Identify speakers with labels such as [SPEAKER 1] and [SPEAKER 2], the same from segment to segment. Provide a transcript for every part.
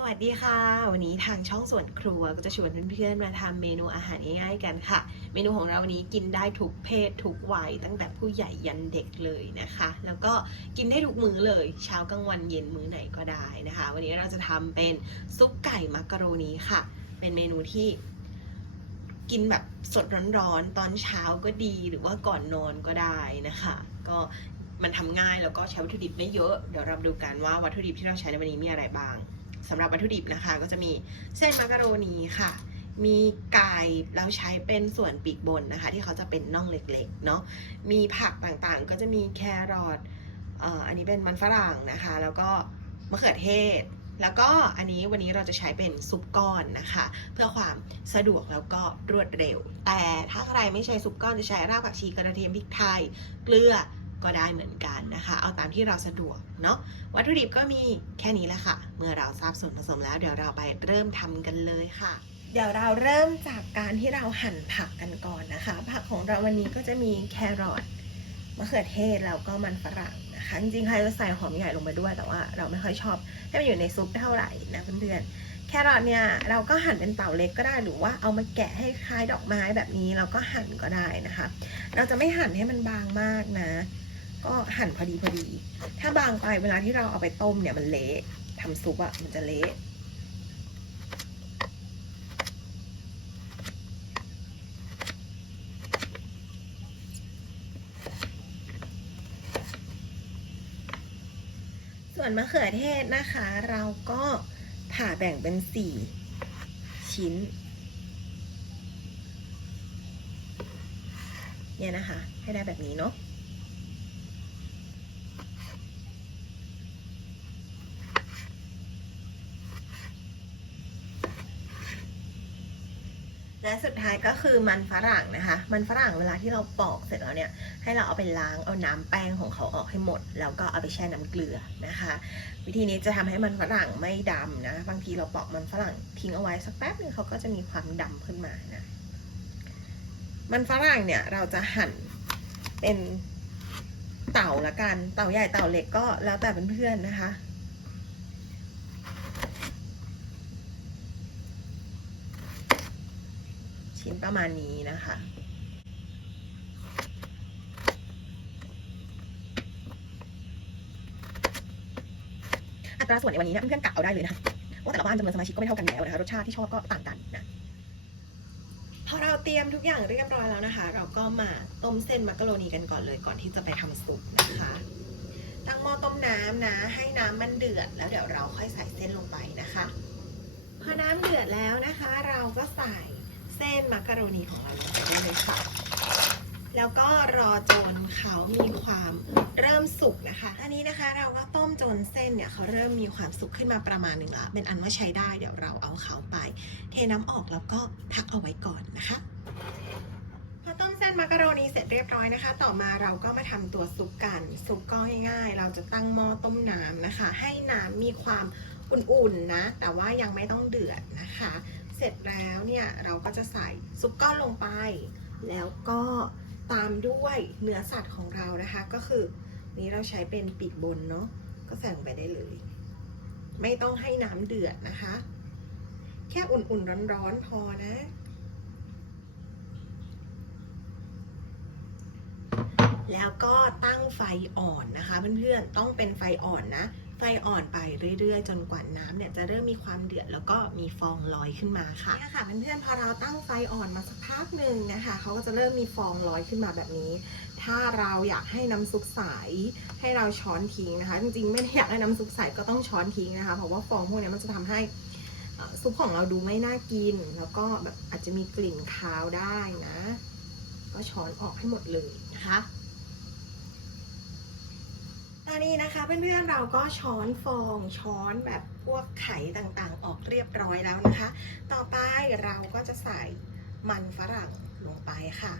[SPEAKER 1] สวัสดีค่ะ วันนี้ทางช่องส่วนครัวก็จะชวนเพื่อนๆมาทำเมนูอาหารง่ายๆกันค่ะ เมนูของเราวันนี้กินได้ทุกเพศทุกวัยตั้งแต่ผู้ใหญ่ยันเด็กเลยนะคะ แล้วก็กินได้ทุกมื้อเลย เช้ากลางวันเย็นมื้อไหนก็ได้นะคะ วันนี้เราจะทำเป็นซุปไก่มักกะโรนีค่ะ เป็นเมนูที่กินแบบสดร้อนๆตอนเช้าก็ดีหรือว่าก่อนนอนก็ได้นะคะ ก็มันทำง่ายแล้วก็ใช้วัตถุดิบไม่เยอะ เดี๋ยวเรามาดูกันว่าวัตถุดิบที่เราใช้ในวันนี้มีอะไรบ้าง สำหรับวัตถุดิบนะคะ ก็จะมีเส้นมักกะโรนีค่ะ มีไก่แล้วใช้เป็นส่วนปีกบนนะคะ ที่เขาจะเป็นน่องเล็กๆเนาะมีผักต่างๆ ก็จะมีแครอทอันนี้เป็นมันฝรั่งนะคะ แล้วก็มะเขือเทศ แล้วก็อันนี้วันนี้เราจะใช้เป็นซุปก้อนนะคะ เพื่อความสะดวกแล้วก็รวดเร็ว แต่ถ้าใครไม่ใช้ซุปก้อนจะใช้รากผักชีกระเทียมพริกไทยเกลือ ก็ได้เหมือนกันนะคะ เอาตามที่เราสะดวกเนาะวัตถุดิบก็มีแค่นี้แหละค่ะ เมื่อเราทราบส่วนผสมแล้วเดี๋ยวเราไปเริ่มทำกันเลยค่ะ เดี๋ยวเราเริ่มจากการที่เราหั่นผักกันก่อนนะคะ ผักของเราวันนี้ก็จะมีแครอทมะเขือเทศแล้วก็มันฝรั่งนะคะ จริงๆใครจะใส่หอมใหญ่ลงไปด้วย แต่ว่าเราไม่ค่อยชอบให้มันอยู่ในซุปเท่าไหร่นะเพื่อนๆแครอทเนี่ยเราก็หั่นเป็นเต่าเล็กก็ได้หรือว่าเอามาแกะให้คล้ายดอกไม้แบบนี้เราก็หั่นก็ได้นะคะ เราจะไม่หั่นให้มันบางมากนะ ก็หั่นพอดีพอดี ถ้าบางไปเวลาที่เราเอาไปต้มเนี่ยมันเละทำซุปอะมันจะเละส่วนมะเขือเทศนะคะ เราก็ผ่าแบ่งเป็นสี่ชิ้น เนี่ยนะคะ ให้ได้แบบนี้เนาะและสุดท้ายก็ คือมันฝรั่งนะคะ มันฝรั่งเวลาที่เราปอกเสร็จแล้วเนี่ย ให้เราเอาไปล้างเอาน้ำแป้งของเขาออกให้หมด แล้วก็เอาไปแช่น้ำเกลือนะคะ วิธีนี้จะทำให้มันฝรั่งไม่ดำนะ บางทีเราปอกมันฝรั่งทิ้งเอาไว้สักแป๊บนึงเขาก็จะมีความดำขึ้นมานะ มันฝรั่งเนี่ยเราจะหั่นเป็นเต่าละกัน เต่าใหญ่เต่าเล็กก็แล้วแต่เพื่อนๆนะคะ ชิ้นประมาณนี้นะคะอัตราส่วนในวันนี้เนะเพื่อนๆกะเอาได้เลยนะว่าแต่ละบ้านจำนวนสมาชิกก็ไม่เท่ากันแล้วนะคะรสชาติที่ชอบก็ต่างกันนะพอเราเตรียมทุกอย่างเรียบร้อยแล้วนะคะ เราก็มาต้มเส้นมักกะโรนีกันก่อนเลยก่อนที่จะไปทำซุปนะคะตั้งหม้อต้มน้ำนะ ให้น้ำมันเดือด แล้วเดี๋ยวเราค่อยใส่เส้นลงไปนะคะ พอน้ำเดือดแล้วนะคะ เราก็ใส่ เส้นมักกะโรนีของเราลงไปได้เลยค่ะ แล้วก็รอจนเขามีความเริ่มสุกนะคะ อันนี้นะคะเราก็ต้มจนเส้นเนี่ยเขาเริ่มมีความสุกขึ้นมาประมาณหนึ่งละเป็นอันว่าใช้ได้เดี๋ยวเราเอาเขาไป เทน้ำออกแล้วก็พักเอาไว้ก่อนนะคะพอต้มเส้นมักกะโรนีเสร็จเรียบร้อยนะคะ ต่อมาเราก็มาทำตัวซุปกันซุปก็ง่ายๆ เราจะตั้งหม้อต้มน้ำนะคะ ให้น้ำมีความอุ่นๆนะ แต่ว่ายังไม่ต้องเดือดนะคะ เสร็จแล้วเนี่ยเราก็จะใส่ซุปก้อนลงไป แล้วก็ตามด้วยเนื้อสัตว์ของเรานะคะ ก็คือนี้เราใช้เป็นปีกบนเนาะก็ใส่ลงไปได้เลย ไม่ต้องให้น้ำเดือดนะคะ แค่อุ่นๆร้อนๆพอนะ แล้วก็ตั้งไฟอ่อนนะคะเพื่อนๆต้องเป็นไฟอ่อนนะ ไฟอ่อนไปเรื่อยๆ จนกว่าน้ำเนี่ยจะเริ่มมีความเดือดแล้วก็มีฟองลอยขึ้นมาค่ะเนี่ยค่ะเพื่อนๆพอเราตั้งไฟอ่อนมาสักพักหนึ่งนะคะเขาก็จะเริ่มมีฟองลอยขึ้นมาแบบนี้ ถ้าเราอยากให้น้ำซุปใสให้เราช้อนทิ้งนะคะ จริงๆไม่ได้อยากให้น้ำซุปใสก็ต้องช้อนทิ้งนะคะ เพราะว่าฟองพวกนี้มันจะทำให้ซุปของเราดูไม่น่ากิน แล้วก็แบบอาจจะมีกลิ่นคาวได้นะ ก็ช้อนออกให้หมดเลยนะคะ นี้นะคะเพื่อนๆเราก็ช้อนฟองช้อนแบบพวกไข่ต่างๆ ออกเรียบร้อยแล้วนะคะ ต่อไปเราก็จะใส่มันฝรั่งลงไปค่ะ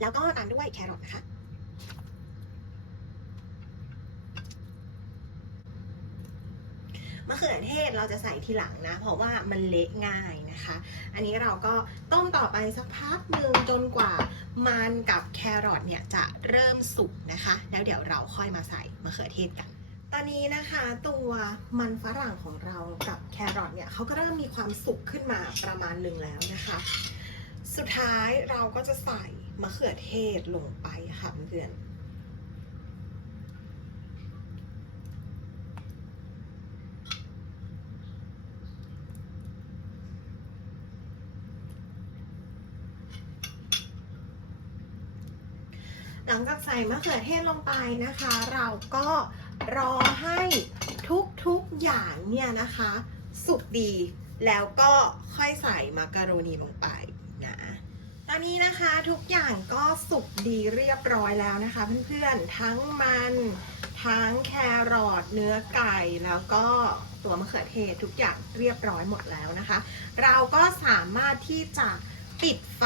[SPEAKER 1] แล้วก็ตามด้วยแครอทนะคะ มะเขือเทศเราจะใส่ทีหลังนะ เพราะว่ามันเละง่ายนะคะ อันนี้เราก็ต้มต่อไปสักพักหนึ่งจนกว่ามันกับแครอทเนี่ยจะเริ่มสุกนะคะ แล้วเดี๋ยวเราค่อยมาใส่มะเขือเทศกันตอนนี้นะคะตัวมันฝรั่งของเรากับแครอทเนี่ยเขาก็เริ่มมีความสุกขึ้นมาประมาณหนึ่งแล้วนะคะ สุดท้ายเราก็จะใส่มะเขือเทศลงไปค่ะเพื่อน หลังจากใส่มะเขือเทศลงไปนะคะ เราก็รอให้ทุกๆอย่างเนี่ยนะคะ สุกดีแล้วก็ค่อยใส่มักกะโรนีลงไปนะตอนนี้นะคะทุกอย่างก็สุกดีเรียบร้อยแล้วนะคะ เพื่อนๆทั้งมันทั้งแครอทเนื้อไก่แล้วก็ตัวมะเขือเทศทุกอย่างเรียบร้อยหมดแล้วนะคะ เราก็สามารถที่จะ ปิดไฟ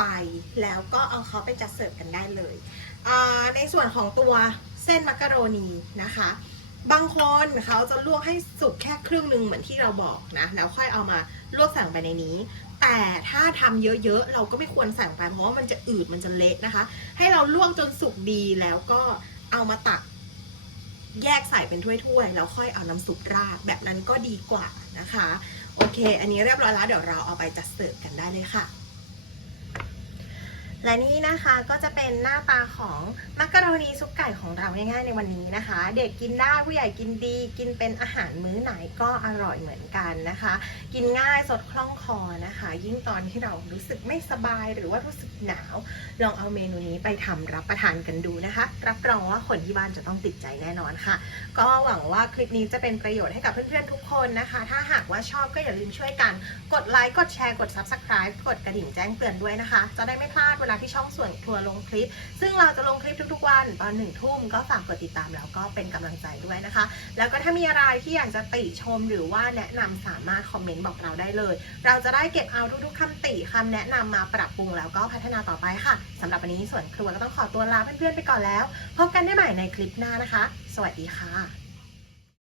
[SPEAKER 1] แล้วก็เอาเขาไปจัดเสิร์ฟกันได้เลย ในส่วนของตัวเส้นมักกะโรนีนะคะ บางคนเขาจะลวกให้สุกแค่ครึ่งหนึ่งเหมือนที่เราบอกนะแล้วค่อยเอามาลวกใส่งไปในนี้ แต่ถ้าทำเยอะๆ เราก็ไม่ควรใส่ลงไปเพราะว่ามันจะอืดมันจะเละนะคะ ให้เราลวกจนสุกดีแล้วก็เอามาตักแยกใส่เป็นถ้วยๆแล้วค่อยเอาน้ำซุปราดแบบนั้นก็ดีกว่านะคะ โอเค อันนี้เรียบร้อยแล้วเดี๋ยวเราเอาไปจัดเสิร์ฟกันได้เลยค่ะ และนี่นะคะก็จะเป็นหน้าตาของมักกะโรนีซุปไก่ของเราง่ายๆในวันนี้นะคะ เด็กกินได้ผู้ใหญ่กินดี กินเป็นอาหารมื้อไหนก็อร่อยเหมือนกันนะคะ กินง่ายสดคล่องคอนะคะ ยิ่งตอนที่เรารู้สึกไม่สบายหรือว่ารู้สึกหนาว ลองเอาเมนูนี้ไปทำรับประทานกันดูนะคะ รับรองว่าคนที่บ้านจะต้องติดใจแน่นอนค่ะ ก็หวังว่าคลิปนี้จะเป็นประโยชน์ให้กับเพื่อนๆทุกคนนะคะ ถ้าหากว่าชอบก็อย่าลืมช่วยกัน กดไลค์กดแชร์กด Subscribe กดกระดิ่งแจ้งเตือนด้วยนะคะ จะได้ไม่พลาดเวลาที่ช่องส่วนครัวลงคลิป ซึ่งเราจะลงคลิปทุกๆวันตอนหนึ่งทุ่มก็ฝากกดติดตามแล้วก็เป็นกำลังใจด้วยนะคะ แล้วก็ถ้ามีอะไรที่อยากจะติชมหรือว่าแนะนำสามารถคอมเมนต์บอกเราได้เลย เราจะได้เก็บเอาทุกๆคำติคำแนะนำมาปรับปรุงแล้วก็พัฒนาต่อไปค่ะสำหรับวันนี้ส่วนครัวก็ต้องขอตัวลาเพื่อนๆไปก่อนแล้ว พบกันได้ใหม่ในคลิปหน้านะคะ สวัสดีค่ะ